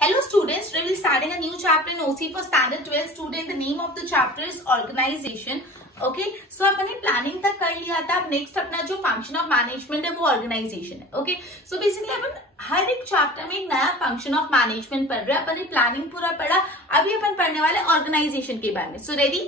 Hello students, today we're starting a new chapter in OC for standard 12 student. The name of the chapter is organization. Okay, so अपने planning तक कर लिया था. अब next अपना जो फंक्शन ऑफ मैनेजमेंट है वो ऑर्गेनाइजेशन है. ओके, सो बेसिकली अपन हर एक चैप्टर में एक नया फंक्शन ऑफ मैनेजमेंट पढ़ रहे हैं. अपन ने प्लानिंग पूरा पढ़ा, अभी अपन पढ़ने वाले ऑर्गेनाइजेशन के बारे में. So ready,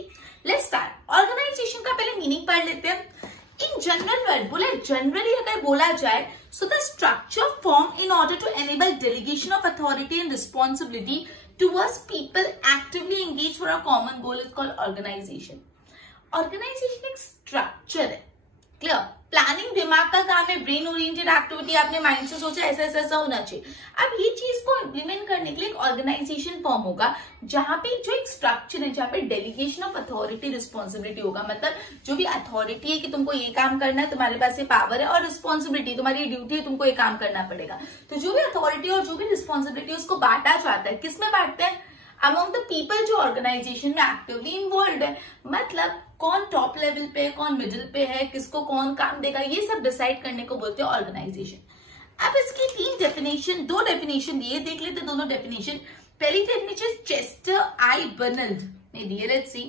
let's start. Organisation का पहले मीनिंग पढ़ लेते हैं. इन जनरल वर्ड बोले, जनरली अगर बोला जाए, so the structure formed in order to enable delegation of authority and responsibility towards people actively engaged for a common goal is called organization. Organization एक structure है. Clear? Planning दिमाग का काम है, ब्रेन ओरिएंटेड एक्टिविटी. आपने mind से सोचा ऐसा ऐसा होना चाहिए. अब ये चीज को इम्प्लीमेंट करने के लिए एक ऑर्गेनाइजेशन फॉर्म होगा, जहां पे जो एक स्ट्रक्चर है, जहां पे डेलीगेशन ऑफ अथॉरिटी रिस्पॉन्सिबिलिटी होगा. मतलब जो भी अथॉरिटी है कि तुमको ये काम करना है, तुम्हारे पास ये पावर है, और रिस्पॉन्सिबिलिटी तुम्हारी ड्यूटी है, तुमको ये काम करना पड़ेगा. तो जो भी अथॉरिटी और जो भी रिस्पॉन्सिबिलिटी उसको बांटा जाता है. किसमें बांटते हैं? अमॉन्ग द पीपल जो ऑर्गेनाइजेशन में एक्टिवली इन्वॉल्व है. मतलब कौन टॉप लेवल पे, कौन मिडिल पे है, किसको कौन काम देगा, ये सब डिसाइड करने को बोलते हैं ऑर्गेनाइजेशन. अब इसकी दो डेफिनेशन दिए, देख लेते दोनों डेफिनेशन. पहली डेफिनेशन चेस्टर आई बर्नल्ड ने दिए. Let's see.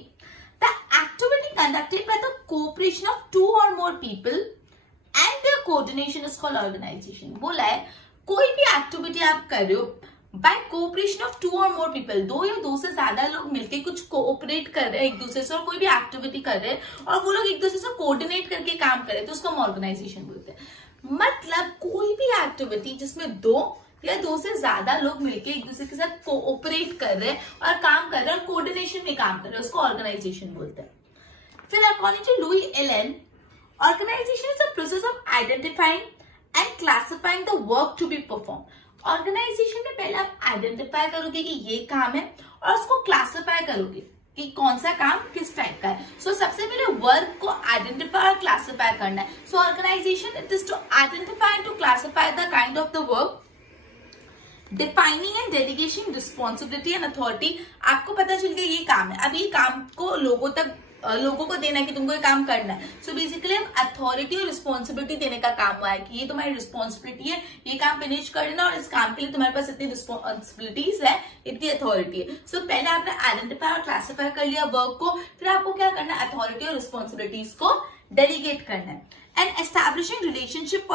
The activity conducted by the cooperation of two or more people and their coordination is called organisation. बोला है कोई भी एक्टिविटी आप कर रहे हो bye cooperation of two or more people, दो या दो से ज्यादा लोग मिलकर कुछ कोऑपरेट कर रहे हैं एक दूसरे से, और कोई भी एक्टिविटी कर रहे हैं और वो लोग एक दूसरे से कोऑर्डिनेट करके काम कर रहे हैं, तो उसको हम ऑर्गेनाइजेशन बोलते हैं. मतलब कोई भी एक्टिविटी जिसमें दो या दो से ज्यादा लोग मिलकर एक दूसरे के साथ कोऑपरेट कर रहे हैं और काम कर रहे हैं और कोऑर्डिनेशन में काम कर रहे हैं, उसको ऑर्गेनाइजेशन बोलते हैं. फिर according to Louis Allen, organisation is a process of identifying and classifying the work to be perform. Organisation में पहले आप आइडेंटिफाई करोगे कि ये काम है, और उसको क्लासिफाई करोगे कि कौन सा काम किस टाइप का है. सो सबसे पहले वर्क को आइडेंटिफाई और क्लासिफाई करना है. So organisation it is to identify and to classify the kind of the work, defining and delegation responsibility and authority. आपको पता चल गया ये काम है, अब ये काम को लोगों को देना है कि तुमको ये काम करना है. सो बेसिकली हम अथॉरिटी और रिस्पॉन्सिबिलिटी देने का काम हुआ है कि ये तुम्हारी रिस्पॉन्सिबिलिटी है, ये काम फिनिश करना, और इस काम के लिए तुम्हारे पास इतनी रिस्पॉन्सिबिलिटीज है, इतनी अथॉरिटी है. सो पहले आपने आइडेंटिफाई और क्लासिफाई कर लिया वर्क को, फिर आपको क्या करना है, अथॉरिटी और रिस्पॉन्सिबिलिटीज को डेलीगेट करना है. And establishing relationship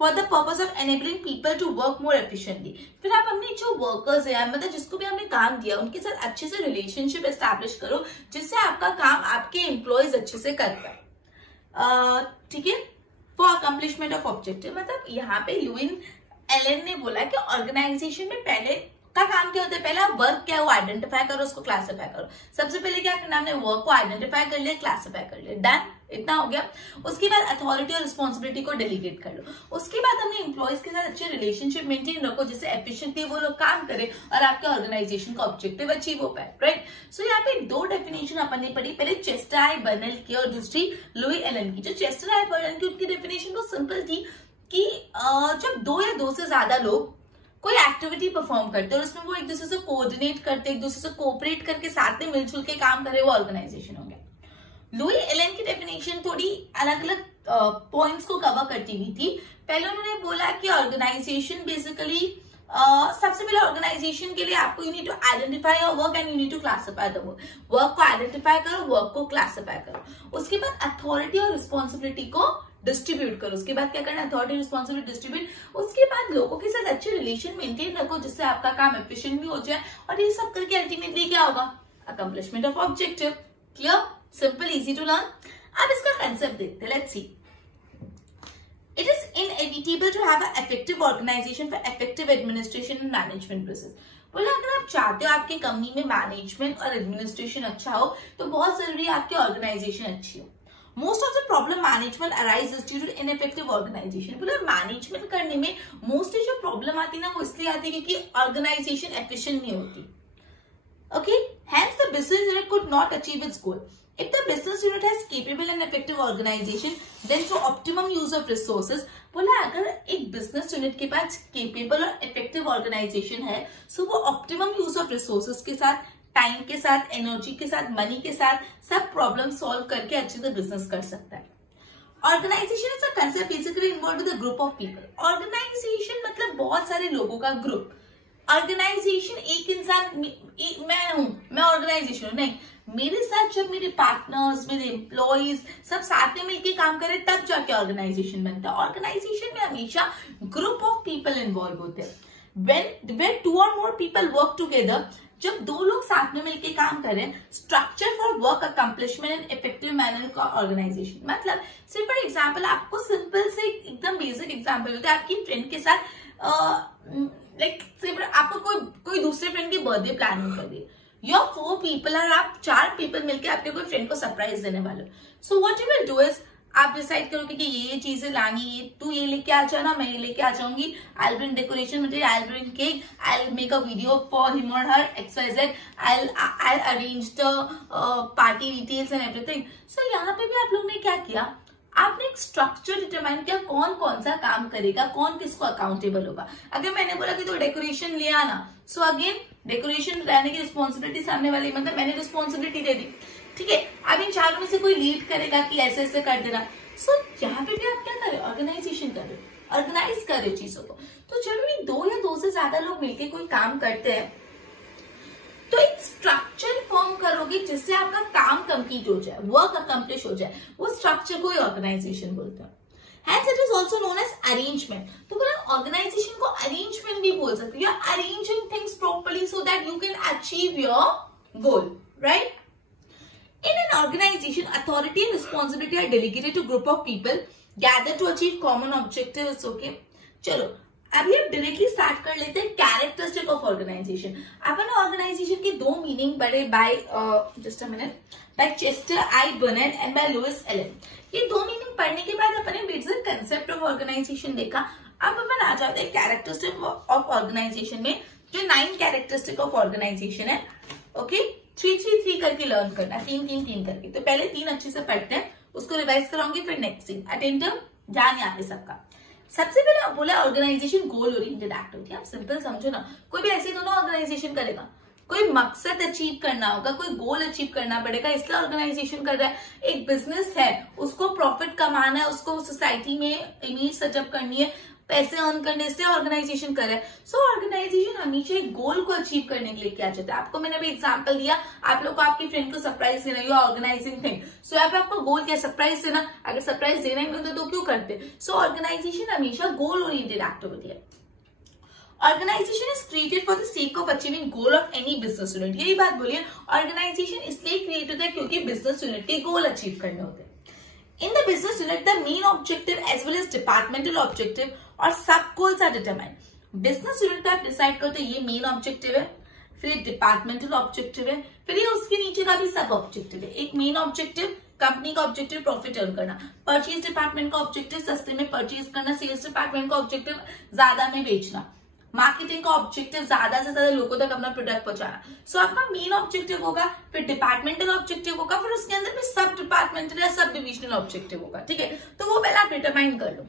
for the purpose of enabling people to work more efficiently. फिर आप अपने जो वर्कर्स है, मतलब जिसको भी आपने काम दिया, उनके साथ अच्छे से रिलेशनशिप एस्टैब्लिश करो, जिससे आपका काम आपके एम्प्लॉयज अच्छे से कर पाए. ठीक है, फॉर अकम्प्लिशमेंट ऑफ ऑब्जेक्टिव. मतलब यहाँ पे लुइन एलन ने बोला कि ऑर्गेनाइजेशन में पहले का काम क्या होता है, पहले वर्क क्या है वो आइडेंटिफाई करो, उसको क्लासिफाई करो. सबसे पहले क्या करना, हमने वर्क को आइडेंटिफाई कर लिया, क्लासिफाई कर लिया, डन, इतना हो गया. उसके बाद अथॉरिटी और रिस्पॉन्सिबिलिटी को डेलीगेट कर लो. उसके बाद हमने एम्प्लॉयज के साथ अच्छे रिलेशनशिप मेंटेन रखो, जिससे एफिशिएंटली वो लोग काम करे और आपके ऑर्गेनाइजेशन का ऑब्जेक्टिव अचीव हो पाए. राइट. सो यहाँ पे दो डेफिनेशन अपन ने पढ़ी, पहले चेस्टर आई बर्नल की और दूसरी लुई एलन की. जो चेस्टर आई बर्नल की, उनकी डेफिनेशन तो सिंपल थी कि जब दो या दो से ज्यादा लोग कोई एक्टिविटी परफॉर्म करते हैं और उसमें वो एक दूसरे से कोऑर्डिनेट करते, एक दूसरे से कोऑपरेट करके साथ में मिलजुल के काम करे, वो ऑर्गेनाइजेशन हो गया. लुई एलन की डेफिनेशन थोड़ी अलग अलग पॉइंट्स को कवर करती हुई थी. पहले उन्होंने बोला कि ऑर्गेनाइजेशन बेसिकली सबसे पहले ऑर्गेनाइजेशन के लिए आपको you need to identify your work and you need to classify the work. Work को आइडेंटिफाई करो, वर्क को क्लासिफाई करो. उसके बाद अथॉरिटी और रिस्पॉन्सिबिलिटी को डिस्ट्रीब्यूट करो. उसके बाद क्या करना, अथॉरिटी रिस्पॉन्सिबिलिटी डिस्ट्रीब्यूट. उसके बाद लोगों के साथ अच्छे रिलेशन मेंटेन रखो, जिससे आपका काम एफिशिएंट भी हो जाए, और ये सब करके अल्टीमेटली क्या होगा, accomplishment of objective. Clear, simple, easy to learn. अब इसका कंसेप्ट देखते हैं. Let's see. It is inevitable to have a effective organisation for effective administration and management process. बोला अगर आप चाहते हो आपकी कंपनी में मैनेजमेंट और एडमिनिस्ट्रेशन अच्छा हो, तो बहुत जरूरी है आपकी ऑर्गेनाइजेशन अच्छी हो. Most of the problem management arises due to ineffective organization. बोला मैनेजमेंट करने में मोस्टली जो प्रॉब्लम आती है ना, वो इसलिए आती है क्योंकि ऑर्गेनाइजेशन एफिशिएंट नहीं होती. Okay, hence the business unit could not achieve its goal. If the business unit has capable and effective organization, then through optimum use of resources. बोला अगर एक बिजनेस यूनिट के पास केपेबल और इफेक्टिव ऑर्गेनाइजेशन है, सो वो optimum use of resources के साथ, time के साथ, एनर्जी के साथ, मनी के साथ सब प्रॉब्लम सॉल्व करके अच्छे से बिजनेस कर सकता है. Organisation is a concept basically involve with a group of people. Organisation मतलब बहुत सारे लोगों का ग्रुप. ऑर्गेनाइजेशन एक इंसान, मैं हूं, मैं ऑर्गेनाइजेशन हूं, नहीं, मेरे साथ जब मेरे पार्टनर्स, मेरे एम्प्लॉइज सब साथ में मिलकर काम करें तब जाके ऑर्गेनाइजेशन बनता है। ऑर्गेनाइजेशन में हमेशा ग्रुप ऑफ पीपल इन्वॉल्व होते हैं। when 2 or more people work together, जब 2 लोग साथ में मिलकर काम करें, structure for work accomplishment and effective manner का ऑर्गेनाइजेशन। मतलब सिर्फ फॉर एग्जाम्पल, आपको सिंपल से एकदम बेसिक एग्जाम्पल होता है, आपकी फ्रेंड के साथ सिर्फ आपको कोई दूसरे फ्रेंड की बर्थडे प्लानिंग कर दी, योर 4 पीपल और आप 4 पीपल मिलकर आपके कोई फ्रेंड को सरप्राइज देने वाले हो। So what you will do is, आप डिसाइड करोगे कि ये चीजें लानी, ये तू ये लेके आ जाना, मैं ये लेके आ जाऊंगी, I will bring decoration material, I will bring cake, I will make a video for him or her XYZ, I will arrange the party details and everything. So यहाँ पे भी आप लोग ने क्या किया, आपने एक स्ट्रक्चर डिटरमाइन किया, कौन कौन सा काम करेगा, कौन किसको अकाउंटेबल होगा। अगर मैंने बोला कि तो डेकोरेशन ले आना, सो अगेन डेकोरेशन लाने की रिस्पॉन्सिबिलिटी सामने वाली, मतलब मैंने रिस्पॉन्सिबिलिटी दे दी, ठीक है। अब इन चारों में से कोई लीड करेगा कि ऐसे ऐसे कर देना। सो यहाँ पे भी आप क्या कर रहे हो, ऑर्गेनाइजेशन कर रहे हो, ऑर्गेनाइज कर रहे हो चीजों को। तो जब भी 2 या 2 से ज्यादा लोग मिलकर कोई काम करते हैं तो एक स्ट्रक्चर फॉर्म करोगे जिससे आपका काम कंप्लीट हो जाए, वर्क अकम्प्लिश हो जाए, वो स्ट्रक्चर को ही ऑर्गेनाइजेशन बोलते हैं। Hence it is also known as arrangement. तो बोला ऑर्गेनाइजेशन को अरेंजमेंट भी बोल सकते हो, या arranging things properly so that you can achieve your goal, right? In an organization, authority and responsibility are delegated to group of people gathered to achieve common objectives. Okay, चलो अभी हम directly start कर लेते हैं characteristic of organisation. अपन organisation के 2 meaning बड़े by just a minute, by Chester I Barnard and by Louis Allen. ये 2 मीनिंग पढ़ने के बाद अपने बेसिक कंसेप्ट ऑफ ऑर्गेनाइजेशन देखा। अब अपन आ जाते हैं कैरेक्टरिस्टिक ऑफ ऑर्गेनाइजेशन में, जो 9 कैरेक्टरिस्टिक ऑफ ऑर्गेनाइजेशन है। ओके, 3-3-3 करके लर्न करना, 3-3-3 करके। तो पहले 3 अच्छे से पढ़ते हैं, उसको रिवाइज कराऊंगी, फिर नेक्स्ट 3 अटेंटिव, ध्यान यहाँ पे सबका। सबसे पहले बोला ऑर्गेनाइजेशन गोल ओरिएंटेड एक्टिविटी। आप सिंपल समझो ना, कोई भी ऐसे दोनों ऑर्गेनाइजेशन करेगा, कोई मकसद अचीव करना होगा, कोई गोल अचीव करना पड़ेगा, इसलिए ऑर्गेनाइजेशन कर रहा है। एक बिजनेस है, उसको प्रॉफिट कमाना है, उसको सोसाइटी में इमेज सेटअप करनी है, पैसे अर्न करने, इसलिए ऑर्गेनाइजेशन कर रहा है। सो ऑर्गेनाइजेशन हमेशा एक गोल को अचीव करने के लिए क्या चाहता है। आपको मैंने अभी एग्जांपल दिया, आप लोग को आपकी फ्रेंड को सरप्राइज देना, यू आर ऑर्गेनाइजिंग थिंग। सो यहाँ पे आपका गोल क्या, सरप्राइज देना। अगर सरप्राइज देना ही मिलता तो क्यों करते। सो ऑर्गेनाइजेशन हमेशा गोल ओरिएंटेड एक्टिविटी है। Organisation is created for the sake of achieving goal of any business unit. यही बात बोलिए, ऑर्गेनाइजेशन इसलिए क्रिएट होता है क्योंकि बिजनेस यूनिट के गोल अचीव करने होते हैं। In the business unit, the main objective as well as departmental objective और सब goals are determined. Business unit का आप डिसाइड करते हो ये मेन ऑब्जेक्टिव है, फिर डिपार्टमेंटल ऑब्जेक्टिव है, फिर ये उसके नीचे का भी सब ऑब्जेक्टिव है। एक मेन ऑब्जेक्टिव कंपनी का ऑब्जेक्टिव प्रॉफिट अर्न करना, परचेज डिपार्टमेंट का ऑब्जेक्टिव सस्ते में परचेज करना, सेल्स डिपार्टमेंट का ऑब्जेक्टिव ज्यादा में बेचना, मार्केटिंग का ऑब्जेक्टिव ज्यादा से ज्यादा लोगों तक अपना प्रोडक्ट पहुंचाना। सो आपका मेन ऑब्जेक्टिव होगा, फिर डिपार्टमेंटल ऑब्जेक्टिव होगा, फिर उसके अंदर भी सब डिपार्टमेंटल या सब डिविजनल ऑब्जेक्टिव होगा, ठीक है। तो वो पहले आप डिटरमाइन कर लो।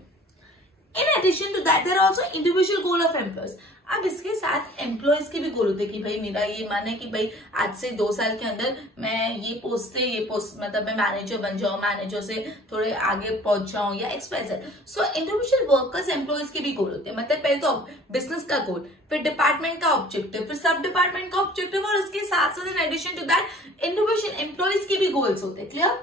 In addition to that there are also individual goal of employees. अब इसके साथ एम्प्लॉयज के भी गोल होते हैं कि भाई मेरा ये मन है कि भाई आज से 2 साल के अंदर मैं ये पोस्ट मतलब मैं मैनेजर बन जाऊं, मैनेजर से थोड़े आगे पहुंच जाऊं या XYZ। So individual workers employees के भी गोल होते हैं। मतलब पहले तो बिजनेस का गोल, फिर डिपार्टमेंट का ऑब्जेक्टिव, फिर सब डिपार्टमेंट का ऑब्जेक्टिव, और इसके साथ साथ in addition to that individual employees के भी गोल्स होते हैं। क्लियर?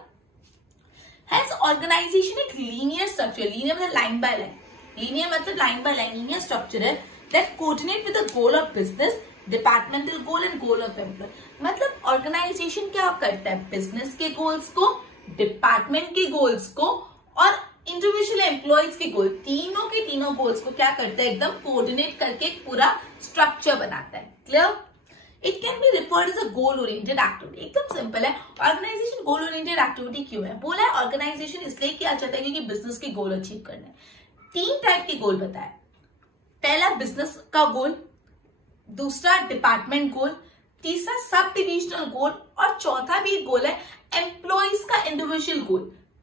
हेंस ऑर्गेनाइजेशन एक लीनियर स्ट्रक्चर, लीनियर मतलब लाइन बाय लाइन, लीनियर मतलब line by line, linear structure है that coordinate with the goal of business, departmental goal and goal of employee। मतलब organisation क्या करता है, बिजनेस के गोल्स को, डिपार्टमेंट के गोल्स को और इंडिविजुअल एम्प्लॉयज के गोल, तीनों के तीनों गोल्स को क्या करता है, एकदम कोऑर्डिनेट करके एक पूरा स्ट्रक्चर बनाता है। Clear? It can be referred as a goal oriented activity. एकदम सिंपल है, ऑर्गेनाइजेशन गोल ओरिएंटेड एक्टिविटी क्यों है। बोला है ऑर्गेनाइजेशन इसलिए किया जाता है क्योंकि बिजनेस के गोल अचीव करना है। 3 टाइप के गोल बताया, पहला बिजनेस का गोल, दूसरा डिपार्टमेंट गोल, तीसरा सब डिविजनल गोल, और चौथा भी गोल है एम्प्लॉइज का इंडिविजुअल गोल।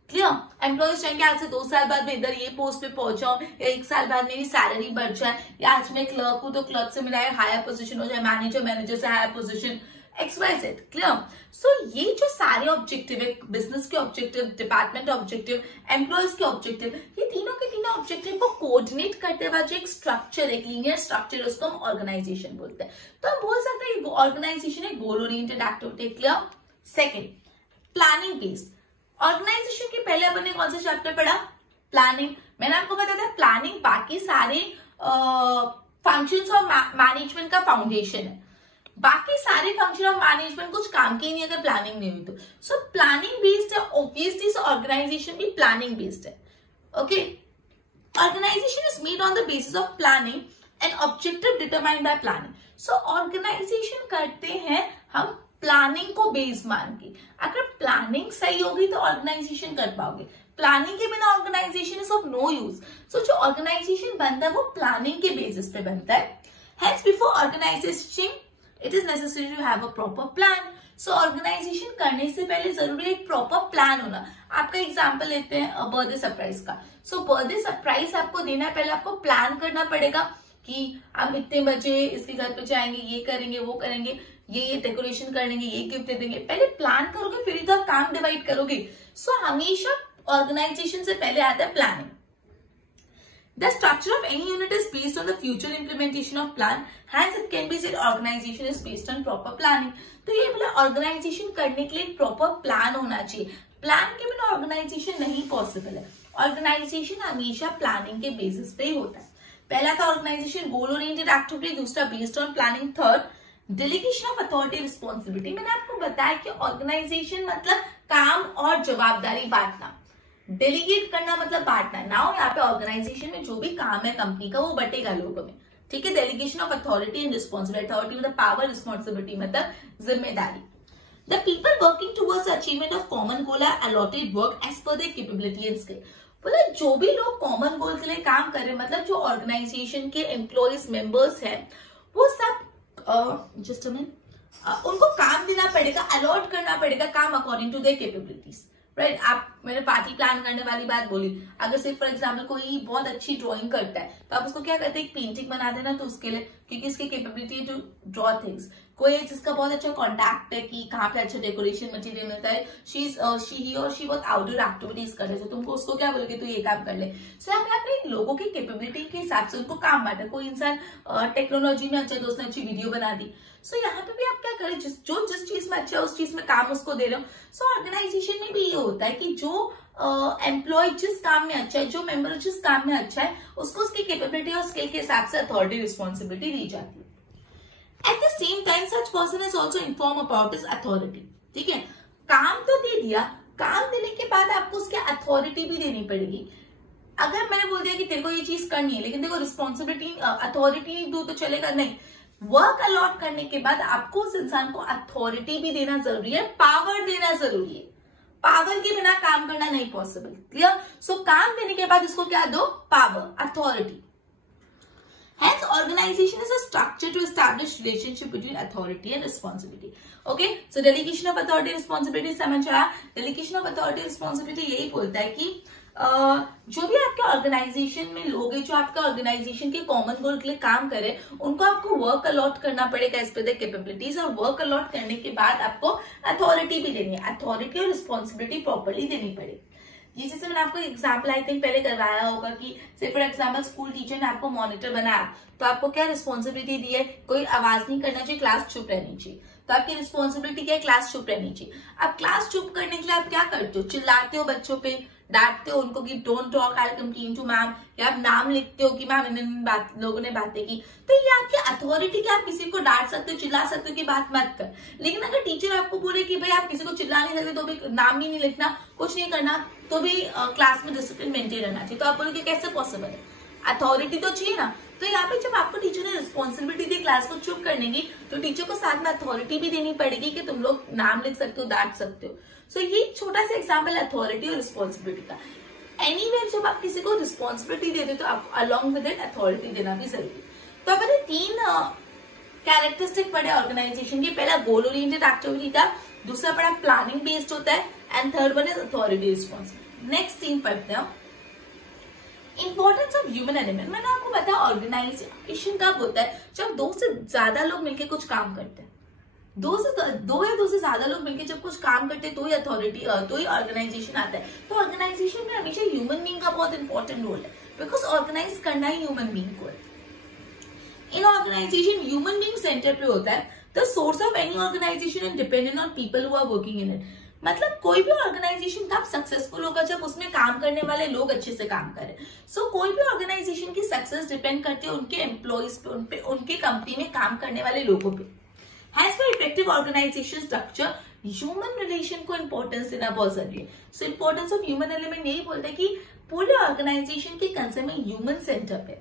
क्लियर? एम्प्लॉइज चाहेंगे आज से 2 साल बाद मैं इधर ये पोस्ट पे पहुंचाऊं, या 1 साल बाद मेरी सैलरी बढ़ जाए, या आज मैं क्लर्क हूं तो क्लर्क से मेरा हायर पोजीशन हो जाए, मैनेजर से हायर पोजीशन, XYZ, क्लियर। सो ये जो सारे ऑब्जेक्टिव है, बिजनेस के ऑब्जेक्टिव, डिपार्टमेंट ऑब्जेक्टिव, एम्प्लॉयज के ऑब्जेक्टिव, ये तीनों के तीनों ऑब्जेक्टिव को कोऑर्डिनेट करते हुए जो एक स्ट्रक्चर, एक लीनियर स्ट्रक्चर है, उसको हम ऑर्गेनाइजेशन बोलते हैं। तो हम बोल सकते हैं ऑर्गेनाइजेशन है goal oriented activity, clear. Second, planning based organisation के पहले अपन ने कौन सा चैप्टर पढ़ा? प्लानिंग। मैंने आपको बताया था प्लानिंग बाकी सारे फंक्शंस ऑफ मैनेजमेंट का फाउंडेशन है। बाकी सारे फंक्शन ऑफ मैनेजमेंट कुछ काम के ही नहीं अगर प्लानिंग नहीं हुई तो। सो प्लानिंग बेस्ड है, ऑब्वियसली ऑर्गेनाइजेशन भी प्लानिंग बेस्ड है। Okay, organisation is made on the basis of planning and objective determined by planning. So organisation करते हैं हम प्लानिंग को बेस मान के। अगर प्लानिंग सही होगी तो ऑर्गेनाइजेशन कर पाओगे, प्लानिंग के बिना organisation is of no use. So जो ऑर्गेनाइजेशन बनता है वो प्लानिंग के बेसिस पे बनता है। Hence before organisation it is necessary to have a proper plan. So organisation करने से पहले जरूरी एक प्रॉपर प्लान होना। आपका एग्जांपल लेते हैं बर्थडे सरप्राइज का। सो बर्थडे सरप्राइज आपको देना है, पहले आपको प्लान करना पड़ेगा कि हम इतने बजे इसके घर पे जाएंगे, ये करेंगे, वो करेंगे, ये डेकोरेशन कर लेंगे, ये गिफ्ट दे देंगे। पहले प्लान करोगे फिर इधर काम डिवाइड करोगे। सो हमेशा ऑर्गेनाइजेशन से पहले आता है planning. The structure of any unit is based on the future implementation of plan. Hence, it can be said organization is based on proper planning. तो ये बोला ऑर्गेनाइजेशन करने के लिए एक प्रॉपर प्लान होना चाहिए। प्लान के बिना ऑर्गेनाइजेशन नहीं पॉसिबल है। ऑर्गेनाइजेशन हमेशा प्लानिंग के बेसिस पे ही होता है। पहला था ऑर्गेनाइजेशन गोल ओरिएंटेड एक्टिविटी, दूसरा based on planning, third delegation of authority responsibility. मैंने आपको बताया कि ऑर्गेनाइजेशन मतलब काम और जवाबदारी बांटना, डेलीगेट करना मतलब बांटना। नाउ यहाँ पे ऑर्गेनाइजेशन में जो भी काम है कंपनी का वो बटेगा लोगों में, ठीक है। Delegation of authority and responsibility, authority मतलब पावर, रिस्पॉन्सिबिलिटी मतलब जिम्मेदारी। The people working towards achievement of common goal are allotted work as per their capability and skill. बोला जो भी लोग कॉमन गोल के लिए काम कर रहे हैं, मतलब जो ऑर्गेनाइजेशन के एम्प्लॉयज मेंबर्स है, वो सब जस्ट उनको काम देना पड़ेगा, अलॉट करना पड़ेगा काम according to their capabilities, right. आप मैंने पार्टी प्लान करने वाली बात बोली। अगर सिर्फ फॉर एग्जाम्पल कोई बहुत अच्छी ड्राइंग करता है तो आप उसको क्या करते हैं, एक पेंटिंग बना देना, तो उसके लिए क्योंकि इसकी कैपेबिलिटी टू ड्रॉ थिंग्स। कोई है जिसका बहुत अच्छा कॉन्टैक्ट है कि कहाँ पे अच्छा डेकोरेशन मटेरियल मिलता है, शी बहुत आउटडोर एक्टिविटीज कर रहे हो, तुमको उसको क्या बोलोगे तो ये काम कर ले। सो यहाँ पे आपने लोगों की कैपेबिलिटी के हिसाब से उनको काम बांटा। कोई इंसान टेक्नोलॉजी में अच्छा है तो उसने अच्छी वीडियो बना दी। सो यहाँ पे भी आप क्या करें, जिस चीज में अच्छा है उस चीज में काम उसको दे रहे हो। सो ऑर्गेनाइजेशन में भी ये होता है कि जो एम्प्लॉय जिस काम में अच्छा है, जो मेंबर जिस काम में अच्छा है, उसको उसकी कैपेबिलिटी और स्किल के हिसाब से अथॉरिटी रिस्पॉन्सिबिलिटी दी जाती है। Eight the same time such person is also inform about his authority, ठीक है। काम तो दे दिया, काम देने के बाद आपको उसकी अथॉरिटी भी देनी पड़ेगी। अगर मैंने बोल दिया कि तेरे को ये चीज करनी है लेकिन देखो रिस्पॉन्सिबिलिटी अथॉरिटी नहीं दो तो चलेगा नहीं। वर्क अलॉट करने के बाद आपको उस इंसान को अथॉरिटी भी देना जरूरी है, पावर देना जरूरी है। पावर के बिना काम करना नहीं पॉसिबल, क्लियर। सो काम देने के बाद इसको क्या दो, power, authority. Hence, organization is a structure to establish relationship between authority and responsibility. Okay, so delegation of authority and responsibility समझ आया। delegation of authority and responsibility यही बोलता है कि जो भी आपके ऑर्गेनाइजेशन में लोग हैं, जो आपके ऑर्गेनाइजेशन के कॉमन गोल के लिए काम करे, उनको आपको वर्क अलॉट करना पड़ेगा एज पर द कैपेबिलिटीज, और वर्क अलॉट करने के बाद आपको अथॉरिटी भी देनी है, अथॉरिटी और रिस्पॉन्सिबिलिटी प्रॉपर्ली देनी पड़ेगी। ये जैसे मैंने आपको एग्जाम्पल आई थिंक पहले करवाया होगा कि से फॉर एग्जाम्पल स्कूल टीचर ने आपको मॉनिटर बनाया तो आपको क्या रिस्पॉन्सिबिलिटी दी है, कोई आवाज नहीं करना चाहिए, क्लास चुप रहनी चाहिए। तो आपकी रिस्पॉन्सिबिलिटी क्या है, क्लास चुप रहनी चाहिए। अब क्लास चुप करने के लिए आप क्या करते हो, चिल्लाते हो बच्चों पे, डांटते हो उनको कि don't talk, I complain to ma'am, या आप नाम लिखते हो कि मैम इन लोगों ने बातें की। तो ये आपकी अथॉरिटी कि आप किसी को डांट सकते हो, चिल्ला सकते हो कि बात मत कर। लेकिन अगर टीचर आपको बोले कि भाई आप किसी को चिल्ला नहीं सकते तो भी नाम भी नहीं लिखना, कुछ नहीं करना, तो भी क्लास में डिसिप्लिन मेंटेन रहना चाहिए, तो आप बोलोगे कैसे पॉसिबल है, अथॉरिटी तो चाहिए ना। तो यहाँ पे जब आपको टीचर ने रिस्पॉन्सिबिलिटी दी क्लास को चुप करने की, तो टीचर को साथ में अथॉरिटी भी देनी पड़ेगी कि तुम लोग नाम लिख सकते हो, डांट सकते हो। सो ये छोटा सा एग्जाम्पल अथॉरिटी और रिस्पॉन्सिबिलिटी का। एनीवेयर जब आप किसी को रिस्पॉन्सिबिलिटी देते हो तो आपको अलॉन्ग विद इट अथॉरिटी देना भी जरूरी। तो अपने 3 कैरेक्टरिस्टिक पढ़े ऑर्गेनाइजेशन के। पहला गोल ओरिएंटेड एक्टिविटी था, दूसरा पढ़ा प्लानिंग बेस्ड होता है, and third one is authority responsibility. Next 3 पढ़ते हैं, इंपॉर्टेंस ऑफ ह्यूमन एलिमेंट। मैंने आपको बताया ऑर्गेनाइजेशन कब होता है, जब 2 से ज्यादा लोग मिलकर कुछ काम करते हैं, दो या दो से ज्यादा लोग मिलकर जब कुछ काम करते हैं तो ही अथॉरिटी, तो ही ऑर्गेनाइजेशन आता है। तो ऑर्गेनाइजेशन में हमेशा ह्यूमन बीइंग का बहुत इंपॉर्टेंट रोल है, बिकॉज ऑर्गेनाइज करना ही ह्यूमन बीइंग को है। In organisation human being centre पे होता है। The source of any organisation is dependent on people who are working in it. मतलब कोई भी ऑर्गेनाइजेशन कब सक्सेसफुल होगा, जब उसमें काम करने वाले लोग अच्छे से काम करें। सो कोई भी ऑर्गेनाइजेशन की सक्सेस डिपेंड करती है उनके एम्प्लॉइज पे, उनके कंपनी में काम करने वाले लोगों पे। As for effective organization structure, human relation को इंपॉर्टेंस देना बहुत जरूरी है। सो इंपॉर्टेंस ऑफ ह्यूमन एलिमेंट यही बोलते हैं कि पूरे ऑर्गेनाइजेशन के कंसर्न में ह्यूमन सेंटर पे।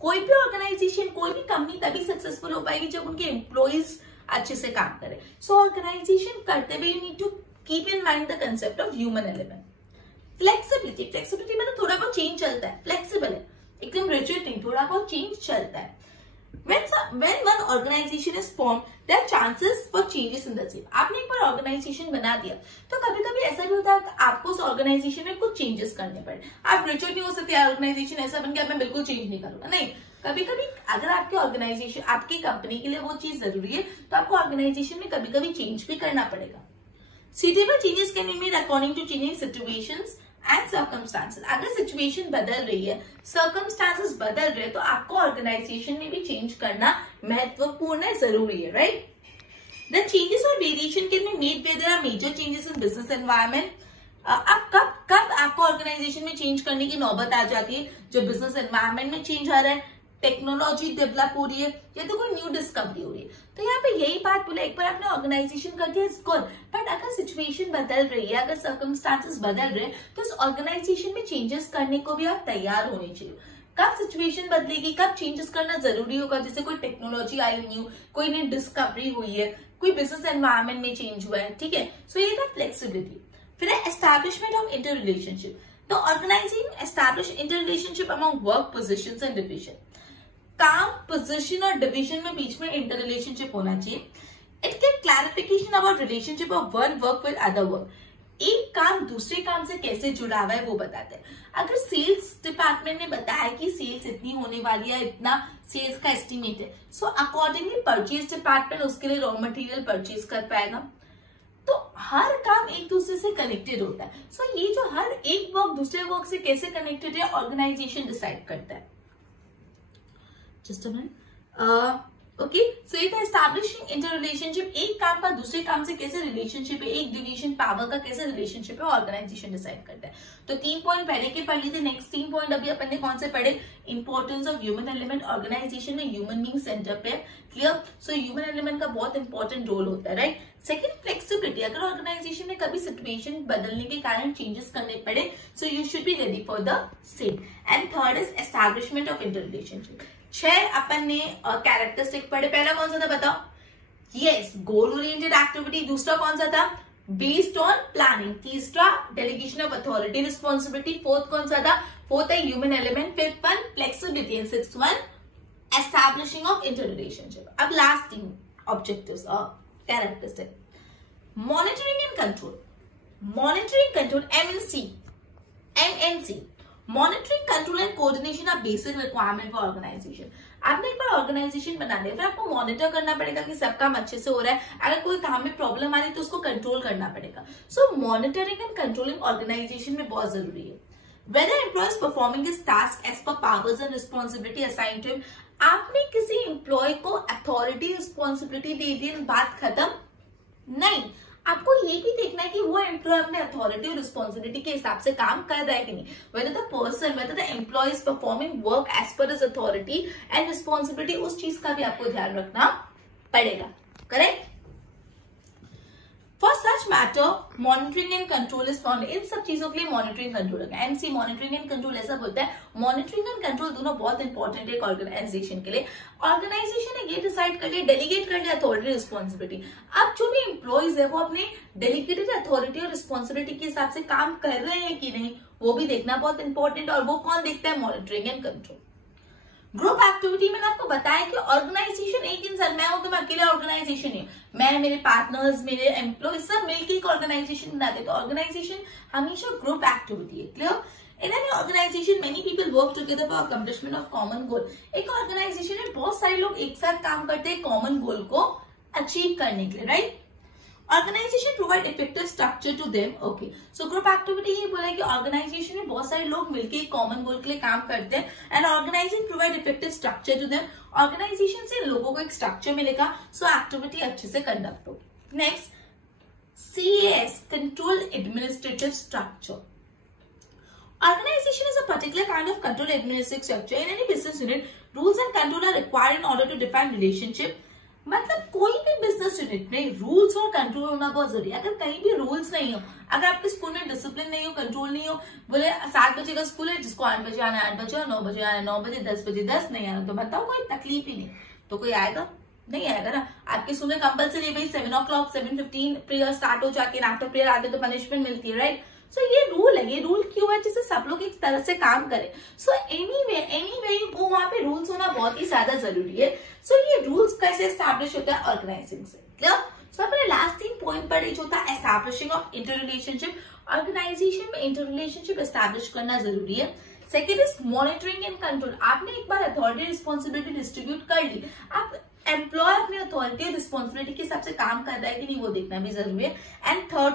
कोई भी ऑर्गेनाइजेशन, कोई भी कंपनी तभी सक्सेसफुल हो पाएगी जब उनके एम्प्लॉइज अच्छे से काम करे। सो ऑर्गेनाइजेशन करते हुए you need to keep in mind the concept of human element. Flexibility, flexibility में तो थोड़ा बहुत चेंज चलता है, फ्लेक्सिबल है, एकदम रिजिड नहीं, थोड़ा बहुत चेंज चलता है। When one organization is formed, there are chances for changes in the same. आपने एक बार ऑर्गेनाइजेशन बना दिया तो कभी कभी ऐसा भी होता है कि आपको उस ऑर्गेनाइजेशन में कुछ चेंजेस करने पड़े। आप रिचुअल नहीं हो सकते, ऑर्गेनाइजेशन ऐसा बन गया मैं बिल्कुल चेंज नहीं करूंगा, नहीं। कभी कभी अगर आपके ऑर्गेनाइजेशन, आपकी कंपनी के लिए वो चीज जरूरी है तो आपको ऑर्गेनाइजेशन में कभी कभी चेंज भी करना पड़ेगा। Suitable changes can be made according to changing situations and circumstances. अगर सिचुएशन बदल रही है, सर्कमस्टांसेस बदल रहे हैं, तो आपको ऑर्गेनाइजेशन में भी चेंज करना महत्वपूर्ण है, जरूरी है, right? The changes or variation can be made where there are major changes in business environment. अब कब आपको ऑर्गेनाइजेशन में चेंज करने की नौबत आ जाती है? जब बिजनेस एनवायरमेंट में चेंज आ रहा है, टेक्नोलॉजी डेवलप हो रही है या तो कोई न्यू डिस्कवरी हो रही है। तो यहाँ पे यही बात बोले, एक बार आपने ऑर्गेनाइजेशन कर दिया इट्स गुड, बट अगर सिचुएशन बदल रही है, अगर सर्कमस्टांसेस बदल रहे हैं, तो इस ऑर्गेनाइजेशन में चेंजेस करने को भी आप तैयार होने चाहिए। कब सिचुएशन बदलेगी, कब चेंजेस करना जरूरी होगा, जैसे कोई टेक्नोलॉजी आई न्यू, कोई नई डिस्कवरी हुई है, कोई बिजनेस एनवायरमेंट में चेंज हुआ है, ठीक है। सो ये था फ्लेक्सिबिलिटी। फिर है एस्टैब्लिशमेंट ऑफ इंटर रिलेशनशिप। तो organising establish inter relationship among work positions and division. काम, पोजीशन और डिवीजन में बीच में इंटर रिलेशनशिप होना चाहिए। It give clarification about relationship of one work with other work. एक काम दूसरे काम से कैसे जुड़ा हुआ है वो बताते हैं। अगर सेल्स डिपार्टमेंट ने बताया कि सेल्स इतनी होने वाली है, इतना सेल्स का एस्टिमेट है, सो अकॉर्डिंगली परचेज डिपार्टमेंट उसके लिए रॉ मटेरियल परचेज कर पाएगा। तो हर काम एक दूसरे से कनेक्टेड होता है। सो ये जो हर एक वर्क दूसरे वर्क से कैसे कनेक्टेड है, ऑर्गेनाइजेशन डिसाइड करता है। Just a minute. Okay, so it establishing interrelationship, एक काम का दूसरे काम से कैसे रिलेशनशिप है, एक डिवीजन पावर का कैसे रिलेशनशिप है, ऑर्गेनाइजेशन डिसाइड करता है। तो 3 पॉइंट पहले के पढ़ लिए थे। नेक्स्ट 3 पॉइंट अभी अपन ने कौन से पढ़े? Importance of human element. Organisation में ह्यूमन बीइंग सेंटर पे, क्लियर? सो ह्यूमन एलिमेंट का बहुत इंपॉर्टेंट रोल होता है, राइट? Second, flexibility. अगर ऑर्गेनाइजेशन में कभी सिचुएशन बदलने के कारण चेंजेस करने पड़े, so you should be ready for the same. And third is establishment of inter relationship. 6 अपन ने कैरेक्टरिस्टिक पढ़े। पहला कौन सा था बताओ? Yes, goal oriented activity. दूसरा कौन सा था? Based on planning. तीसरा, delegation of authority responsibility. Fourth कौन सा था? फोर्थ है human element. Fifth one flexibility and sixth one establishing of inter relationship. अब लास्ट 3 ऑब्जेक्टिव्स और characteristic. Monitoring and control. Monitoring control, MNC। Monitoring, control and coordination are basic requirement for organisation. आपने एक बार organisation बना दिया, फिर आपको monitor करना पड़ेगा कि सब काम अच्छे से हो रहा है। अगर कोई काम में प्रॉब्लम आ रही है तो उसको कंट्रोल करना पड़ेगा। So monitoring and controlling organisation में बहुत जरूरी है। Whether employee performing his task as per powers and responsibility assigned to him. आपने किसी एम्प्लॉय को अथॉरिटी रिस्पॉन्सिबिलिटी दे दी, बात खत्म नहीं। आपको ये भी देखना है कि वो एम्प्लॉय अपने अथॉरिटी और रिस्पॉन्सिबिलिटी के हिसाब से काम कर रहा है कि नहीं। Whether the person, whether the employee is performing work as per his authority and responsibility, उस चीज का भी आपको ध्यान रखना पड़ेगा, correct? For such matter monitoring and control is found. इन सब चीजों के लिए मॉनिटरिंग कंट्रोल होगा। MC मॉनिटरिंग एंड कंट्रोल ऐसा बोलता है। मॉनिटरिंग एंड कंट्रोल दोनों बहुत इंपॉर्टेंट है एक ऑर्गेनाइजेशन के लिए। ऑर्गेनाइजेशन ने ये डिसाइड कर लिया, डेलीगेट कर लिया अथॉरिटी रिस्पॉन्सिबिलिटी। अब जो भी एम्प्लॉइज है वो अपने डेलीगेटेड अथॉरिटी और रिस्पॉन्सिबिलिटी के हिसाब से काम कर रहे हैं कि नहीं, वो भी देखना बहुत इंपॉर्टेंट। और वो कौन देखता है? Monitoring and control. Group activity मैंने आपको बताया कि ऑर्गेनाइजेशन एक इंसान, मैं हूं तो मैं अकेले ऑर्गेनाइजेशन नहीं, मैं, मेरे पार्टनर्स, मेरे एम्प्लॉय सब मिलकर एक ऑर्गेनाइजेशन बनाते। तो ऑर्गेनाइजेशन हमेशा ग्रुप एक्टिविटी है, clear? In any organisation many people work together for accomplishment of common goal. एक ऑर्गेनाइजेशन में बहुत सारे लोग एक साथ काम करते हैं कॉमन गोल को अचीव करने के लिए, right. Organisation provide effective structure to them. Okay, so group activity ये बोला कि ऑर्गेनाइजेशन में बहुत सारे लोग मिलकर कॉमन गोल के लिए काम करते हैं and organising provide effective structure to them. Organisation से लोगों को एक स्ट्रक्चर मिलेगा, सो एक्टिविटी अच्छे से कंडक्ट होगी। Next, CAS, control administrative structure. Organization is a particular kind of control administrative structure. In any business unit, rules and control are required in order to define relationship. मतलब कोई भी business unit में rules और control होना बहुत जरूरी है। अगर कहीं भी रूल्स नहीं हो, अगर आपके स्कूल में डिसिप्लिन नहीं हो, कंट्रोल नहीं हो, बोले 7 बजे का स्कूल है, जिसको 8 बजे आना 8 बजे, 9 बजे आना 9 बजे, 10 बजे 10 नहीं आना, तो बताओ कोई तकलीफ ही नहीं, तो कोई आएगा नहीं आएगा ना। आपके स्कूल में कंपल्सरी भाई 7 o'clock 7:15 प्रेयर स्टार्ट हो जाके आफ्टर प्रेयर आते तो पनिशमेंट मिलती है, राइट। सो ये रूल है, ये रूल क्यों है, जिससे सब लोग एक तरह से काम करें। सो एनीवे यू गो, वहां पे रूल्स होना बहुत ही ज्यादा जरूरी है। सो ये रूल्स कैसे एस्टैब्लिश होता है, ऑर्गेनाइजिंग से, क्लियर। सो अपने लास्ट 3 पॉइंट पर जो था establishing of inter relationship. Organisation में इंटर रिलेशनशिप एस्टैब्लिश करना जरूरी है। Second is monitoring and control. आपने एक बार अथॉरिटी रिस्पॉन्सिबिलिटी डिस्ट्रीब्यूट कर ली, आप एम्प्लॉय अपनी अथॉरिटी और रिस्पॉन्सिबिलिटी के हिसाब से काम कर रहा है कि नहीं वो देखना भी जरूरी है। एंड थर्ड,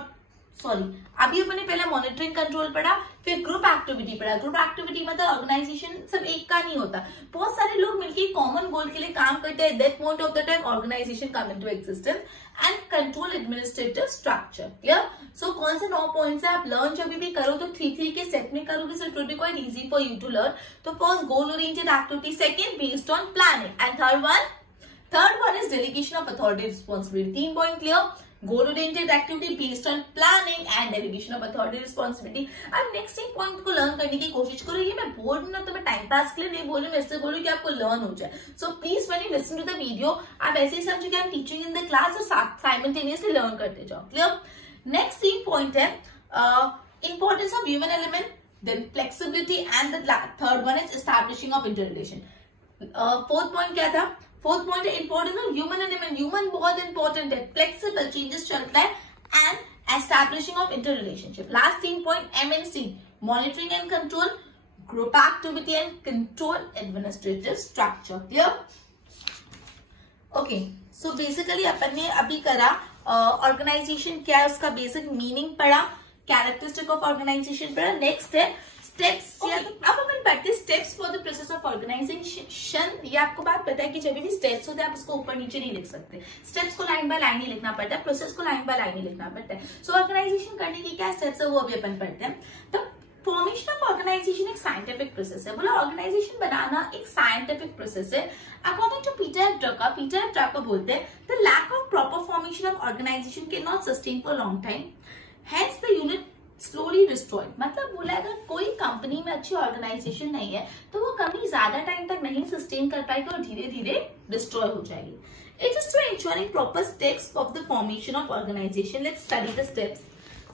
अभी अपने पहले मॉनिटरिंग कंट्रोल पढ़ा, फिर ग्रुप एक्टिविटी पढ़ा। ग्रुप एक्टिविटी मतलब ऑर्गेनाइजेशन सब एक का नहीं होता, बहुत सारे लोग मिलकर कॉमन गोल के लिए काम करते हैं। That point of the time organisation come into existence. And control administrative structure, clear. So कौन से 9 पॉइंट्स है, आप लर्न जब भी करो तो 3 के सेट में करोगे, so it will be quite easy for you to learn. तो first goal oriented activity, second based on planning, and third one is delegation of authority responsibility. 3 point clear, goal oriented activity based on planning and delegation of authority responsibility. अब next 3 point को learn करने की कोशिश करो। ये मैं बोल रही हूँ ना, तो मैं टाइम पास के लिए नहीं बोल रही हूँ, इससे बोल रही हूँ कि आपको लर्न हो जाए। So please when you listen to the video, आप ऐसे ही समझो कि I am teaching in the class और साइमल्टेनियसली लर्न करते जाओ, क्लियर। नेक्स्ट 3 पॉइंट है importance of human element, then flexibility, and the third one is establishing of inter relation. Fourth point क्या था, फोर्थ पॉइंट है importance of human element. Human बहुत important है, flexible, changes चलता है, and establishing of inter relationship. Last 3 point MNC, monitoring and control, group activity and control administrative structure, clear. Okay, so basically अपन ने अभी करा organisation क्या है, उसका बेसिक मीनिंग पढ़ा, कैरेक्टरिस्टिक ऑफ ऑर्गेनाइजेशन पढ़ा। नेक्स्ट है स्टेप्स। अब अपन पढ़ते हैं steps for the process of organisation. ये आपको बात पता है कि जब भी स्टेप्स होते हैं आप उसको ऊपर नीचे नहीं लिख सकते, स्टेप्स को लाइन बाय लाइन ही लिखना पड़ता है, प्रोसेस को लाइन बाय लाइन ही लिखना पड़ता है। सो ऑर्गेनाइजेशन करने की क्या स्टेप्स है वो अभी अपन पढ़ते हैं। तो फॉर्मेशन ऑफ ऑर्गेनाइजेशन एक साइंटिफिक प्रोसेस है। बोला ऑर्गेनाइजेशन बनाना एक साइंटिफिक प्रोसेस है। अकॉर्डिंग टू पीटर ड्रकर बोलते हैं the lack of proper formation of organisation can not sustain for long time, hence the unit slowly destroyed. मतलब बोला अगर कोई कंपनी में अच्छी ऑर्गेनाइजेशन नहीं है तो वो कंपनी ज्यादा टाइम तक नहीं सस्टेन कर पाएगी और धीरे धीरे डिस्ट्रॉय हो जाएगी। It is to ensuring proper steps of the formation of organisation. Let's study the steps.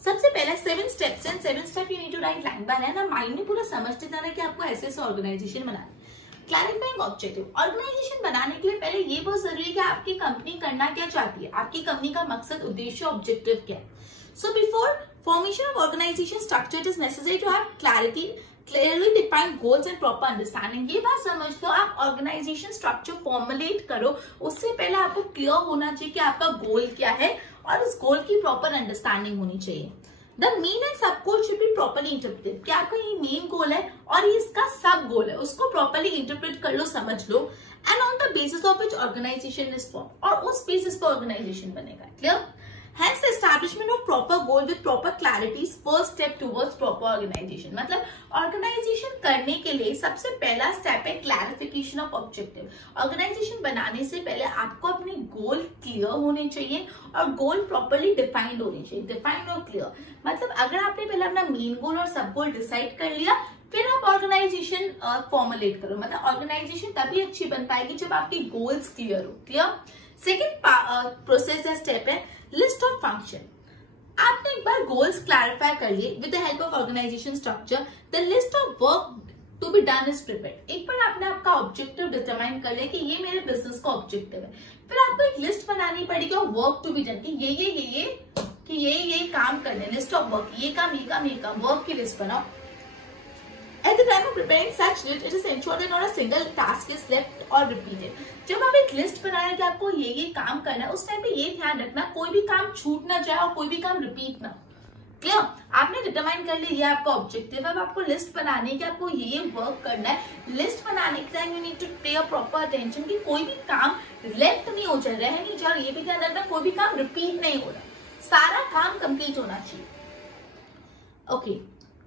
सबसे पहले 7 steps and 7 step you need to write line by line. ना माइंड में पूरा समझते जाना कि आपको ऐसे ऐसे ऑर्गेनाइजेशन बनाना है। क्लैरिफाइंग ऑब्जेक्टिव, ऑर्गेनाइजेशन बनाने के लिए पहले ये बहुत जरूरी है कि आपकी कंपनी करना क्या चाहती है, आपकी कंपनी का मकसद, उद्देश्य, ऑब्जेक्टिव क्या है। So before formation of organization structure, it is necessary to have clearly defined goals and proper understanding। ये बात समझ लो, आप ऑर्गेनाइजेशन स्ट्रक्चर फॉर्मुलेट करो, उससे पहले आपको क्लियर होना चाहिए कि आपका गोल क्या है और उस गोल की प्रॉपर अंडरस्टैंडिंग होनी चाहिए। द मेन एंड सब goal should be properly interpreted, कि आपका ये मेन गोल है और ये इसका सब गोल है, उसको प्रॉपरली इंटरप्रेट कर लो, समझ लो। And on the basis of which organisation is form, और उस बेसिस पर ऑर्गेनाइजेशन बनेगा, clear. Hence, the establishment of proper goal with proper clarity is first step towards proper organization। मतलब ऑर्गेनाइजेशन करने के लिए सबसे पहला स्टेप है क्लैरिफिकेशन ऑफ ऑब्जेक्टिव। ऑर्गेनाइजेशन बनाने से पहले आपको अपने गोल क्लियर होने चाहिए और गोल प्रॉपरली डिफाइंड होने चाहिए। डिफाइंड और क्लियर मतलब अगर आपने पहले अपना मेन गोल और सब गोल डिसाइड कर लिया, फिर आप ऑर्गेनाइजेशन फॉर्मुलेट करो। मतलब ऑर्गेनाइजेशन तभी अच्छी बन पाएगी जब आपके गोल्स क्लियर हो, क्लियर। सेकेंड प्रोसेस या स्टेप है लिस्ट ऑफ फंक्शन। आपने एक बार गोल्स क्लैरिफाई कर लिए with the help of organisation structure, the list of work to be done is prepared. एक बार आपने आपका ऑब्जेक्टिव डिटरमाइन कर लिया कि ये मेरे बिजनेस का ऑब्जेक्टिव है, फिर आपको एक लिस्ट बनानी पड़ेगी और वर्क टू बी डन कि ये काम करने, लिस्ट ऑफ वर्क, ये काम, वर्क की लिस्ट बनाओ। At the time of preparing such list, it is ensured that not a single task is left और रिपीटेड। जब आप एक लिस्ट बना रहे कि आपको ये काम करना है, उस टाइम पे ये ध्यान रखना कोई भी काम छूट ना जाए और कोई भी काम रिपीट ना। क्लियर? आपने डिटरमाइन कर लिया ये आपका ऑब्जेक्टिव है, अब आपको लिस्ट बनाने की आपको ये वर्क करना है। लिस्ट बनाने के टाइम यू नीड टू पे अ प्रॉपर अटेंशन कि कोई भी काम लेफ्ट नहीं हो जाए, रह नहीं जाए, ये भी ध्यान रखना कोई भी काम रिपीट नहीं हो रहा, सारा काम कंप्लीट होना चाहिए। Okay,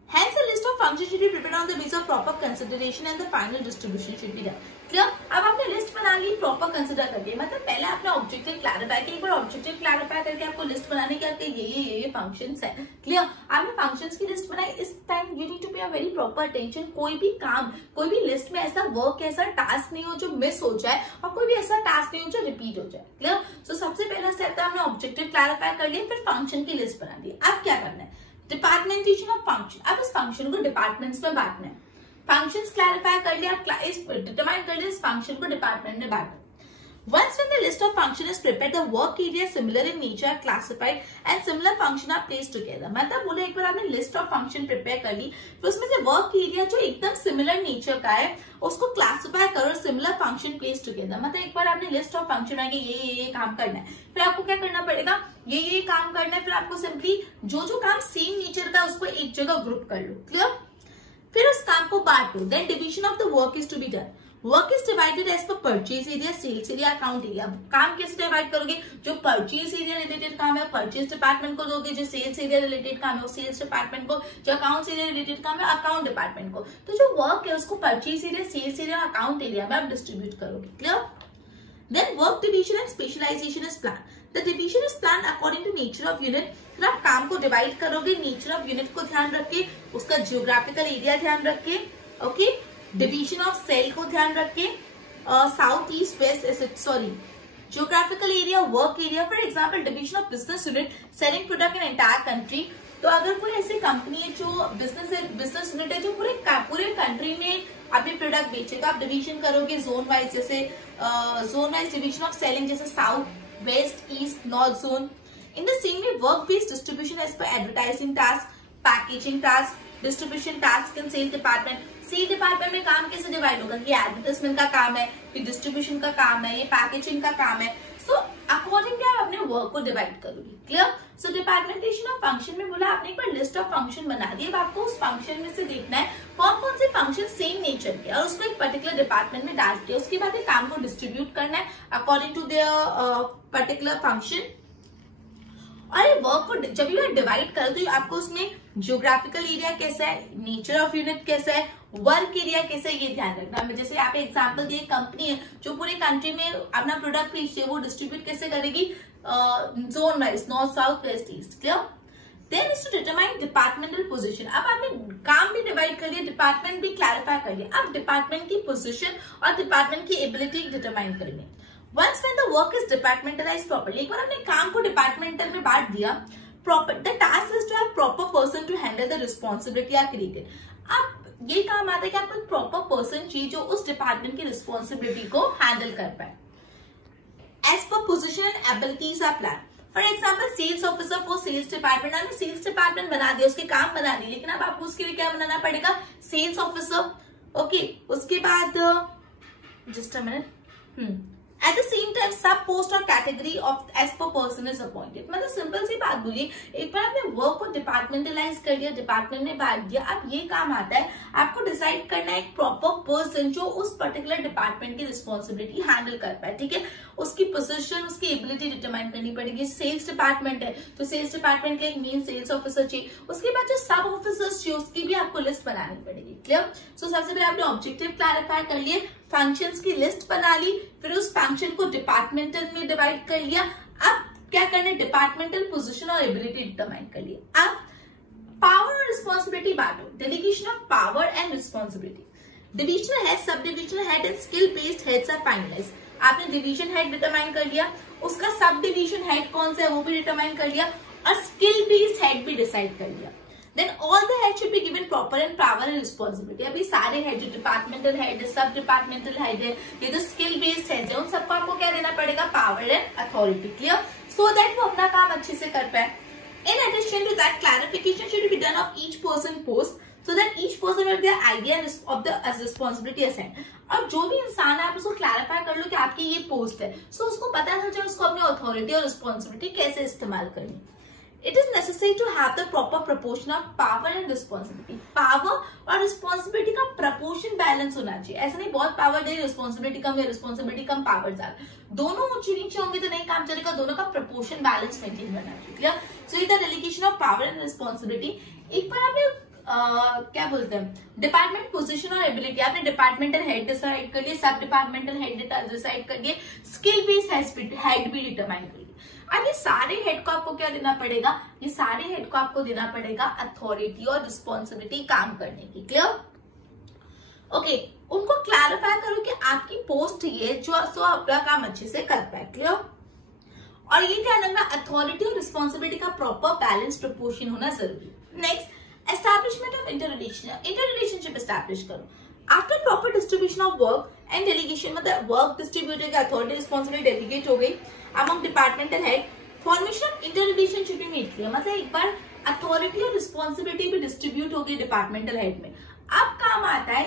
hence a list of functions should be prepared on the basis of proper consideration and the final distribution should be done. Clear? अब आपने लिस्ट बना ली, प्रॉपर कंसिडर करके, मतलब पहले आपने ऑब्जेक्टिव क्लैरिफाई किया, एक बार ऑब्जेक्टिव क्लैरिफाई करके आपको लिस्ट बनाने के आपके ये फंक्शंस है। क्लियर? आपने फंक्शंस की लिस्ट बनाई, इस टाइम यू नीड टू पे अ वेरी प्रॉपर अटेंशन, कोई भी काम, कोई भी लिस्ट में ऐसा वर्क, ऐसा टास्क नहीं हो जो मिस हो जाए और कोई भी ऐसा टास्क नहीं हो जो रिपीट हो जाए। क्लियर? सो सबसे पहला स्टेप था, आपने ऑब्जेक्टिव क्लैरिफाई कर लिया, फिर फंक्शन की लिस्ट बना दी। अब क्या करना है? डिपार्टमेंटेशन ऑफ फंक्शन। अब इस फंक्शन को डिपार्टमेंट्स में बांटना है। फंक्शंस क्लैरिफाई कर लिया, डिटरमाइन कर लिया, इस फंक्शन को डिपार्टमेंट में बांटना। Once when the list of function is prepared, the work area similar in nature are classified and similar function are placed together. मतलब बोले एक बार आपने लिस्ट ऑफ फंक्शन प्रिपेयर कर ली, तो उसमें से वर्क एरिया जो एकदम सिमिलर नेचर का है उसको क्लासिफाई करो, सिमिलर फंक्शन प्लेस टुगेदर। मतलब एक बार आपने लिस्ट ऑफ फंक्शन है कि ये काम करना है, फिर आपको क्या करना पड़ेगा, ये काम करना है, फिर आपको सिंपली जो काम सेम नेचर का उसको एक जगह ग्रुप कर लो। क्लियर? फिर उस काम को बांट लो। Then division of the work is to be done. Work is divided as per purchase area, sales area, account area. काम कैसे डिवाइड करोगे? जो परचेज एरिया रिलेटेड काम है परचेज डिपार्टमेंट को दोगे, जो सेल्स एरिया रिलेटेड काम है वो सेल्स डिपार्टमेंट को, जो अकाउंट्स एरिया रिलेटेड काम है अकाउंट डिपार्टमेंट को। तो जो वर्क है उसको purchase area, sales area, account area में आप डिस्ट्रीब्यूट करोगे। Clear? Then work division and specialization is planned. The division is planned according to nature of unit. फिर आप काम को डिवाइड करोगे नेचर ऑफ यूनिट को ध्यान रख के, उसका जियोग्राफिकल एरिया ध्यान रख के, ओके, डिवीजन ऑफ सेल को ध्यान रख के, south east west, sorry, geographical area, work area. For example division of business unit, selling product in entire country. तो अगर कोई ऐसी कंपनी है जो बिजनेस यूनिट है जो पूरे कंट्री में आप ये प्रोडक्ट बेचेगा, आप डिवीजन करोगे जोन वाइज, जैसे zone wise division of selling, जैसे south, west, east, north zone. In the same way work based distribution as per advertising task, packaging task, distribution task in sale department. Sale department में काम कैसे divide होगा कि advertisement का काम है, फिर डिस्ट्रीब्यूशन का काम है, ये पैकेजिंग का काम है। सो अकॉर्डिंगली आप अपने वर्क को डिवाइड करोगे। क्लियर? सो डिपार्टमेंटेशन ऑफ फंक्शन में बोला आपने एक बार लिस्ट ऑफ फंक्शन बना दी, अब आपको उस फंक्शन में से देखना है कौन कौन से फंक्शन सेम नेचर के और उसको एक पर्टिकुलर डिपार्टमेंट में डाल के उसके बाद काम को डिस्ट्रीब्यूट करना है according to their particular function. और ये वर्क को जब भी आप डिवाइड करो तो आपको उसमें जियोग्राफिकल एरिया कैसा है, नेचर ऑफ यूनिट कैसा है, वर्क एरिया कैसा है, ये ध्यान रखना है। जैसे आप एग्जांपल दिए, कंपनी है जो पूरे कंट्री में अपना प्रोडक्ट बेचती है, वो डिस्ट्रीब्यूट कैसे करेगी, zone wise, north, south, west, east. Clear? Then is to determine departmental position. अब आपने काम भी डिवाइड कर लिया, डिपार्टमेंट भी क्लैरिफाई कर लिया, अब डिपार्टमेंट की पोजीशन और डिपार्टमेंट की एबिलिटी डिटरमाइन करेंगे। Once when the work is departmentalized properly, एक बार हमने काम को डिपार्टमेंटल में बांट दिया, proper the task is to have proper person to handle the responsibility are created. अब ये काम आता है कि आपको एक प्रॉपर पर्सन चाहिए जो उस डिपार्टमेंट की रिस्पॉन्सिबिलिटी को हैंडल कर पाए। As per position and abilities are planned. For example sales officer for sales department, आपने सेल्स डिपार्टमेंट बना दिया, उसके काम बना दिए, लेकिन अब आपको उसके लिए क्या बनाना पड़ेगा, सेल्स ऑफिसर। ओके, उसके बाद just a minute, at the same time सब पोस्ट और कैटेगरी ऑफ एज पर पर्सन इज अपॉइंटेड। मतलब सिंपल सी बात बोलिए, एक बार आपने वर्क को डिपार्टमेंटलाइज कर दिया, डिपार्टमेंट में बांट दिया, अब ये काम आता है आपको डिसाइड करना है एक प्रॉपर पर्सन जो उस पर्टिकुलर डिपार्टमेंट की रिस्पॉन्सिबिलिटी हैंडल कर पाए। ठीक है, उसकी पोजीशन, उसकी एबिलिटी डिटरमाइन करनी पड़ेगी। सेल्स डिपार्टमेंट है तो सेल्स डिपार्टमेंट के एक मेन सेल्स ऑफिसर चाहिए, उसके बाद जो सब ऑफिसर्स चाहिए उसकी भी आपको लिस्ट बनानी पड़ेगी। क्लियर? सो सबसे पहले आपने ऑब्जेक्टिव क्लैरिफाई कर लिए, फंक्शंस की लिस्ट बना ली, फिर उस फंक्शन को डिपार्टमेंटल में डिवाइड कर लिया। अब क्या करना है, डिपार्टमेंटल पोजीशन और एबिलिटी डिटरमाइन कर लिया। अब पावर और रिस्पॉन्सिबिलिटी बांटो, delegation of power and responsibility. Divisional head, sub divisional head and skill based heads are finalised. आपने डिवीजन हेड डिटरमाइन कर लिया, उसका सब डिवीजन हेड कौन सा है वो भी डिटरमाइन कर लिया और स्किल बेस्ड हेड भी डिसाइड कर लिया। Then all the heads should be given proper and power and responsibility. अभी सारे हेड जो डिपार्टमेंटल हेड है, सब डिपार्टमेंटल हेड है, ये जो स्किल बेस्ड हेड है, उन सबको आपको क्या देना पड़ेगा, power and authority. Clear? So that वो अपना काम अच्छे से कर पाए। In addition to that, clarification should be done of each person post. so that each person will get idea of the responsibility assigned. और जो भी इंसान है आप उसको क्लैरिफाई कर लो कि आपकी ये पोस्ट है, सो उसको पता चल जाए उसको अपनी अथॉरिटी और रिस्पॉन्सिबिलिटी कैसे इस्तेमाल करनी. It is necessary to have the proper proportion of power and responsibility. Power और responsibility का proportion balance होना चाहिए. ऐसा नहीं बहुत power दे responsibility कम या responsibility कम power ज्यादा. दोनों ऊंचे नीचे होंगे तो नहीं काम चलेगा. दोनों का proportion balance maintain करना चाहिए. Clear? So it is the delegation of power and responsibility. एक बार आपने क्या बोलते हैं डिपार्टमेंट पोजीशन और एबिलिटी, आपने डिपार्टमेंटल हेड डिसाइड कर लिए, सब डिपार्टमेंटल हेड डिसाइड कर लिए, स्किल बेस्ड हेड भी डिटरमाइन कर लिए. अब ये सारे हेड को आपको क्या देना पड़ेगा, ये सारे हेड को आपको देना पड़ेगा अथॉरिटी और रिस्पॉन्सिबिलिटी काम करने की. क्लियर? ओके, उनको क्लैरिफाई करो कि आपकी पोस्ट ये जो अपना काम अच्छे से कर पाए. क्लियर? और ये ध्यान रखना अथॉरिटी और रिस्पॉन्सिबिलिटी का प्रॉपर बैलेंस प्रोपोर्शन होना जरूरी. Next, establishment of interrelationship establish करो. After proper distribution of work and delegation, मतलब वर्क डिस्ट्रीब्यूट हो गया, अथॉरिटी रिस्पॉन्सिबिलिटी डेलीगेट हो गई among departmental head, formation of interrelationship भी मीट लिया. मतलब एक बार अथॉरिटी और रिस्पॉन्सिबिलिटी भी डिस्ट्रीब्यूट हो गई डिपार्टमेंटल हेड में. अब काम आता है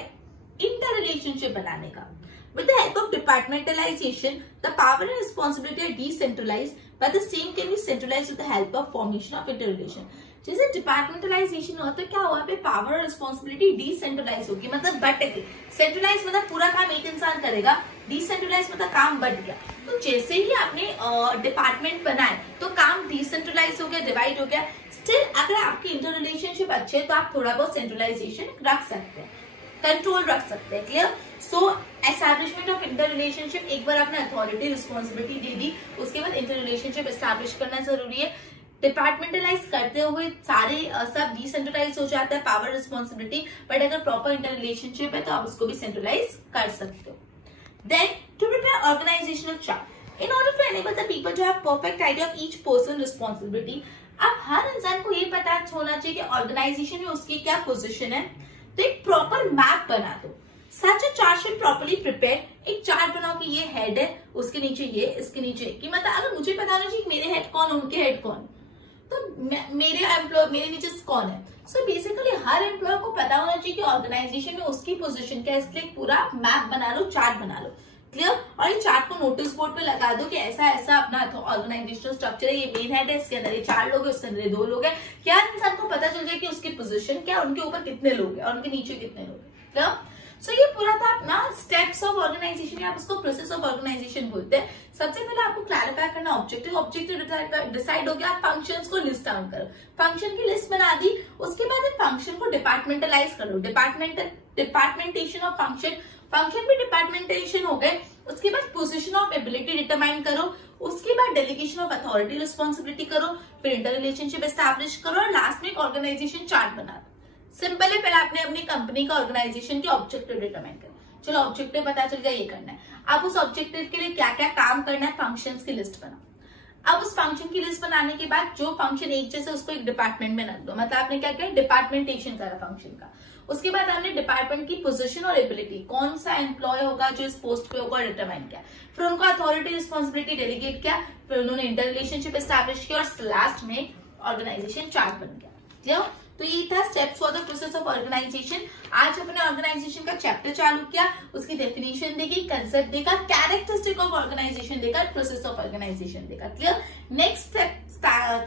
इंटर रिलेशनशिप बनाने का. With the help of departmentalization, the power and responsibility are decentralized, but the same can be centralized with the help of formation of interrelation. जैसे डिपार्टमेंटलाइजेशन हुआ तो क्या हुआ पे पावर और रिस्पॉन्सिबिलिटी डिसेंट्रलाइज होगी, मतलब बट गई. सेंट्रलाइज मतलब पूरा काम एक इंसान करेगा, डिसेंट्रलाइज मतलब काम बट गया. तो जैसे ही आपने डिपार्टमेंट बनाए तो काम डिसेंट्रलाइज हो गया, डिवाइड हो गया. स्टिल अगर आपके इंटर रिलेशनशिप अच्छे तो आप थोड़ा बहुत सेंट्रलाइजेशन रख सकते हैं, कंट्रोल रख सकते हैं. Clear? So establishment of inter relationship, एक बार आपने अथॉरिटी रिस्पॉन्सिबिलिटी दे दी, उसके बाद इंटर रिलेशनशिप एस्टैब्लिश करना जरूरी है. डिपार्टमेंटलाइज करते हुए सारे सब डिसेंट्रलाइज हो जाता है पावर रिस्पॉन्सिबिलिटी, बट अगर प्रॉपर इंटर रिलेशनशिप है तो आप उसको भी सेंट्रलाइज कर सकते हो. Then to prepare organizational chart in order to enable the people to have perfect idea of each person responsibility. अब हर इंसान को ये पता होना चाहिए कि ऑर्गेनाइजेशन में उसकी क्या पोजिशन है, तो एक प्रॉपर मैप बना दो. Such a chart should properly prepare. एक चार्ट बनाओ कि ये हेड है, उसके नीचे ये, इसके नीचे कि मतलब अगर मुझे पता होना चाहिए मेरे हेड कौन, उनके हेड कौन, तो मेरे एम्प्लॉय मेरे नीचे कौन है. सो बेसिकली हर एम्प्लॉय को पता होना चाहिए कि ऑर्गेनाइजेशन में उसकी पोजीशन क्या है. इसलिए पूरा मैप बना लो, चार्ट बना लो. क्लियर? और ये चार्ट को नोटिस बोर्ड पे लगा दो कि ऐसा ऐसा अपना ऑर्गेनाइजेशनल स्ट्रक्चर है, ये मेन हेड है, इसके अंदर ये 4 लोग है, उसके अंदर 2 लोग है. क्या इंसान को पता चल जाए कि उसकी पोजीशन क्या, उनके ऊपर कितने लोग हैं और उनके नीचे कितने लोग हैं. क्लियर? सो ये पूरा था अपना स्टेप्स ऑफ ऑर्गेनाइजेशन, या आप उसको प्रोसेस ऑफ ऑर्गेनाइजेशन बोलते हैं. सबसे पहले आपको क्लैरिफाई करना ऑब्जेक्टिव डिसाइड हो गया, आप फंक्शंस को लिस्ट डाउन करो. फंक्शन की लिस्ट बना दी, उसके बाद फंक्शन को डिपार्टमेंटलाइज कर लो. डिपार्टमेंटेशन ऑफ फंक्शन भी डिपार्टमेंटेशन हो गए. उसके बाद पोजीशन ऑफ एबिलिटी डिटरमाइन करो, उसके बाद डेलीगेशन ऑफ अथॉरिटी रिस्पॉन्सिबिलिटी करो, फिर इंटर रिलेशनशिप एस्टैब्लिश करो और लास्ट में एक ऑर्गेनाइजेशन चार्ट बना दो. सिंपल है. पहले आपने अपनी कंपनी का ऑर्गेनाइजेशन के ऑब्जेक्टिव डिटरमाइन करना. चलो ऑब्जेक्टिव पता चल गया, ये करना है. अब उस ऑब्जेक्टिव के लिए क्या क्या काम करना है, फंक्शंस की लिस्ट बनाओ. अब उस फंक्शन की लिस्ट बनाने के बाद जो फंक्शन एक जैसे उसको एक डिपार्टमेंट में रख दो. मतलब आपने क्या किया, डिपार्टमेंटेशन करा फंक्शन का. उसके बाद आपने डिपार्टमेंट की पोजीशन और एबिलिटी, कौन सा एम्प्लॉय होगा जो इस पोस्ट पे होगा, डिटरमाइन किया. फिर उनको अथॉरिटी रिस्पॉन्सिबिलिटी डेलीगेट किया, फिर उन्होंने इंटर रिलेशनशिप एस्टैब्लिश किया और लास्ट में ऑर्गेनाइजेशन चार्ट बन गया. तो ये था steps for the process of organization. आज अपने ऑर्गेनाइजेशन का चैप्टर चालू किया, उसकी डेफिनेशन देखी, कंसेप्ट देखा, कैरेक्टरिस्टिक ऑफ ऑर्गेनाइजेशन देखा, प्रोसेस ऑफ ऑर्गेनाइजेशन देखा. क्लियर? नेक्स्ट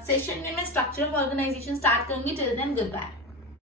सेशन में मैं स्ट्रक्चर ऑफ ऑर्गेनाइजेशन स्टार्ट करूंगी. Till then good bye.